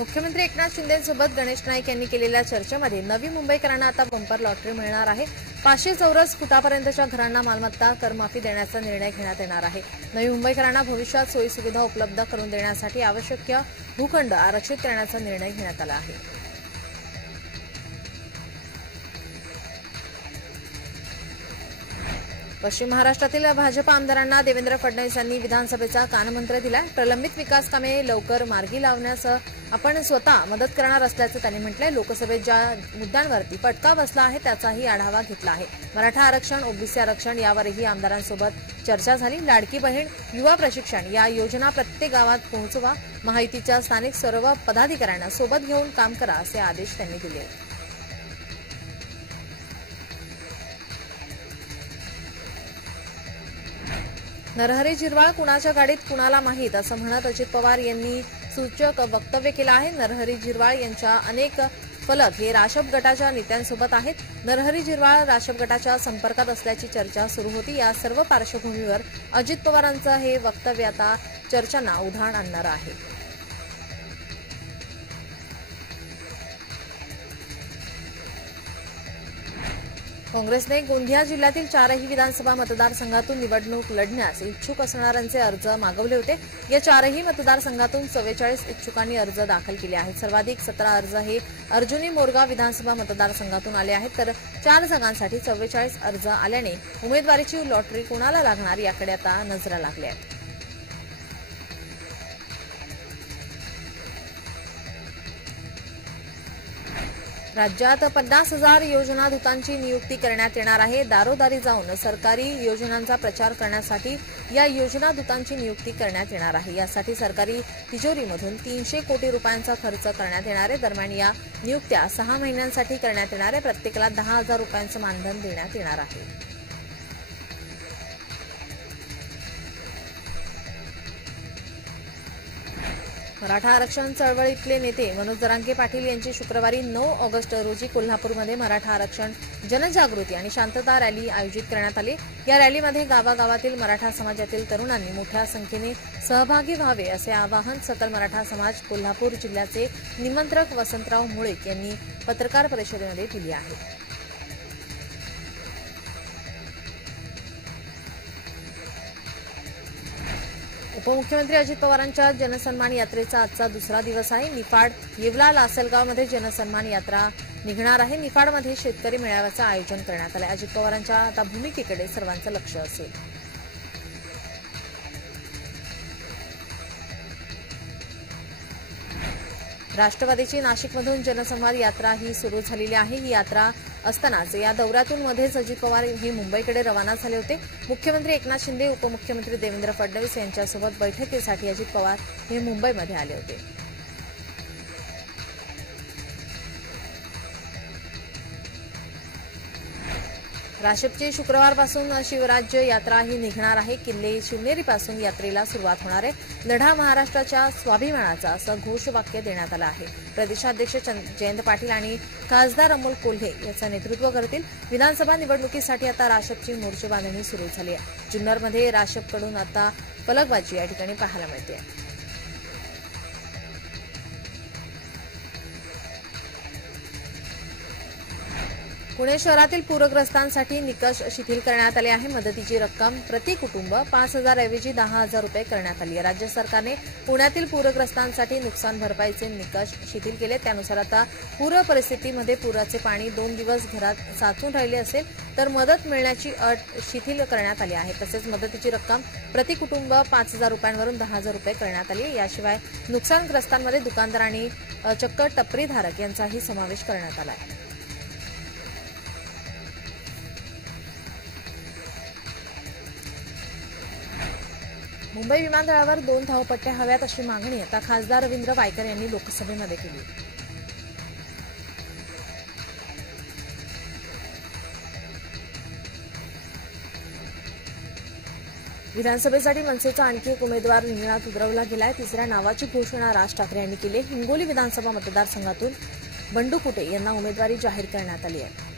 मुख्यमंत्री एकनाथ शिंदेसोबत गणेश नाईक यांनी केलेल्या चर्चेमध्ये नवी मुंबईकरांना आता बंपर लॉटरी मिळणार आहे। 500 चौरस फुटापर्यंतच्या घरांना मालमत्ता करमाफी देण्याचा निर्णय घेण्यात येणार आहे। नवी मुंबईकरांना भविष्यात सोयी सुविधा उपलब्ध करून देण्यासाठी आवश्यक भूखंड आरक्षित करण्याचा निर्णय घेण्यात आला आहे। पश्चिम महाराष्ट्रातील भाजप आमदारांना देवेंद्र फडणवीस यांनी विधानसभेचा कानमंत्र दिलाय। प्रलंबित विकास कामे लवकर मार्गी लावण्यास आपण स्वतः मदत करणार असल्याचं त्यांनी म्हटलंय। लोकसभेत ज्या मुद्द्यांवरती फटका बसला आहे त्याचाही आढावा घेतला आहे। मराठा आरक्षण, ओबीसी आरक्षण यावरही आमदारांसोबत चर्चा झाली। लाडकी बहीण, युवा प्रशिक्षण या योजना प्रत्येक गावात पोहोचवा, महायुतीच्या स्थानिक सर्व पदाधिकाऱ्यांना सोबत घेऊन काम करा असे आदेश त्यांनी दिले। नरहरी झिरवाळ कुणाच्या गाडीत कुणाला माहीत असं म्हणत अजित पवार यांनी सूचक वक्तव्य केलं आहे। नरहरी झिरवाळ यांच्या अनेक फलक हे राशप गटाच्या नेत्यांसोबत आहेत। नरहरी झिरवाळ राशप गटाच्या संपर्कात असल्याची चर्चा सुरू होती। या सर्व पार्श्वभूमीवर अजित पवारांचं हे वक्तव्य आता चर्चांना उधाण आणणारं आहे। काँग्रेसने गोंदिया जिल्ह्यातील 4ही विधानसभा मतदारसंघातून निवडणूक लढण्यास इच्छुक असणाऱ्यांचे अर्ज मागवले होते। या 4ही मतदारसंघातून 44 इच्छुकांनी अर्ज दाखल केले आहेत। सर्वाधिक 17 अर्ज हे अर्जुनी मोरगाव विधानसभा मतदारसंघातून आले आहेत, तर 4 जागांसाठी 44 अर्ज आल्याने उमेदवारीची लॉटरी कोणाला लागणार याकडे आता नजरा लागल्या आहेत। राज्यात 50,000 योजना दूतांची नियुक्ती करण्यात येणार आहे। दारोदारी जाऊन सरकारी योजनांचा प्रचार करण्यासाठी या योजना दूतांची नियुक्ती करण्यात येणार आहे। यासाठी सरकारी तिजोरीमधून 300 कोटी रुपयांचा खर्च करण्यात येणार आहे। दरम्यान या नियुक्त्या 6 महिन्यांसाठी करण्यात येणार आहे। प्रत्येकाला 10,000 रुपयांचं मानधन देण्यात येणार आहे। मराठा आरक्षण चळवळीतले नेते मनोज जरांगे पाटील यांची शुक्रवारी 9 ऑगस्ट रोजी कोल्हापूरमध्ये मराठा आरक्षण जनजागृती आणि शांतता रॅली आयोजित करण्यात आली। या रॅलीमध्ये गावागावातील मराठा समाजातील तरुणांनी मोठ्या संख्येने सहभागी व्हावे असे आवाहन सकल मराठा समाज कोल्हापूर जिल्ह्याचे निमंत्रक वसंतराव मुळीक यांनी पत्रकार परिषदेमध्ये दिली आहे। उपमुख्यमंत्री अजित पवारांच्या जनसन्मान यात्रेचा आजचा दुसरा दिवस आहे। निफाड, येवला, लासलगावमध्ये जनसन्मान यात्रा निघणार आहे। निफाडमध्ये शेतकरी मेळाव्याचं आयोजन करण्यात आलं आहे। अजित पवारांच्या आता भूमिकेकडे सर्वांचं लक्ष असेल। राष्ट्रवादीची नाशिकमधून जनसंवाद यात्रा ही सुरू झालेली आहे। ही यात्रा असतानाच या दौऱ्यातून मध्येच अजित पवार हे मुंबईकडे रवाना झाले होते। मुख्यमंत्री एकनाथ शिंदे, उपमुख्यमंत्री देवेंद्र फडणवीस यांच्यासोबत बैठकीसाठी अजित पवार हे मुंबईमध्ये आले होते। राशपची शुक्रवारपासून शिवराज्य यात्रा ही निघणार आहे। किल्ले शिवनेरीपासून यात्रेला सुरुवात होणार आहे। लढा महाराष्ट्राच्या स्वाभिमानाचा असं घोषवाक्य देण्यात आलं आहे। प्रदेशाध्यक्ष जयंत पाटील आणि खासदार अमोल कोल्हे याचं नेतृत्व करतील। विधानसभा निवडणुकीसाठी आता राशपची मोर्चेबांधणी सुरू झाली आहे। जुन्नरमध्ये राशपकडून आता फलकबाजी या ठिकाणी पाहायला मिळते। पुणे शहरातील पूरग्रस्तांसाठी निकष शिथिल करण्यात आले आहे। मदतीची रक्कम प्रति कुटुंब 5,000 ऐवजी 10,000 रुपये करण्यात आली आहे। राज्य सरकारने पुण्यातील पूरग्रस्तांसाठी नुकसान भरपाईचे निकष शिथिल केले। त्यानुसार आता पूर परिस्थितीमध्ये पुराचे पाणी 2 दिवस घरात साचून राहिले असेल तर मदत मिळण्याची अट शिथिल करण्यात आली आहे। तसेच मदतीची रक्कम प्रति कुटुंब 5,000 रुपयांवरून 10,000 रुपये करण्यात आली आहे। याशिवाय नुकसानग्रस्तांमध्ये दुकानदार आणि चक्क टपरीधारक यांचाही समावेश करण्यात आला आहे। मुंबई विमानतळावर 2 धावपट्ट्या हव्यात अशी मागणी आता खासदार रवींद्र वायकर यांनी लोकसभेमध्ये केली। विधानसभेसाठी मनसेचा आणखी एक उमेदवार रिंगणात उतरवला गेलाय। तिसऱ्या नावाची घोषणा राज ठाकरे यांनी केली। हिंगोली विधानसभा मतदारसंघातून बंडू कुटे यांना उमेदवारी जाहीर करण्यात आली आहे।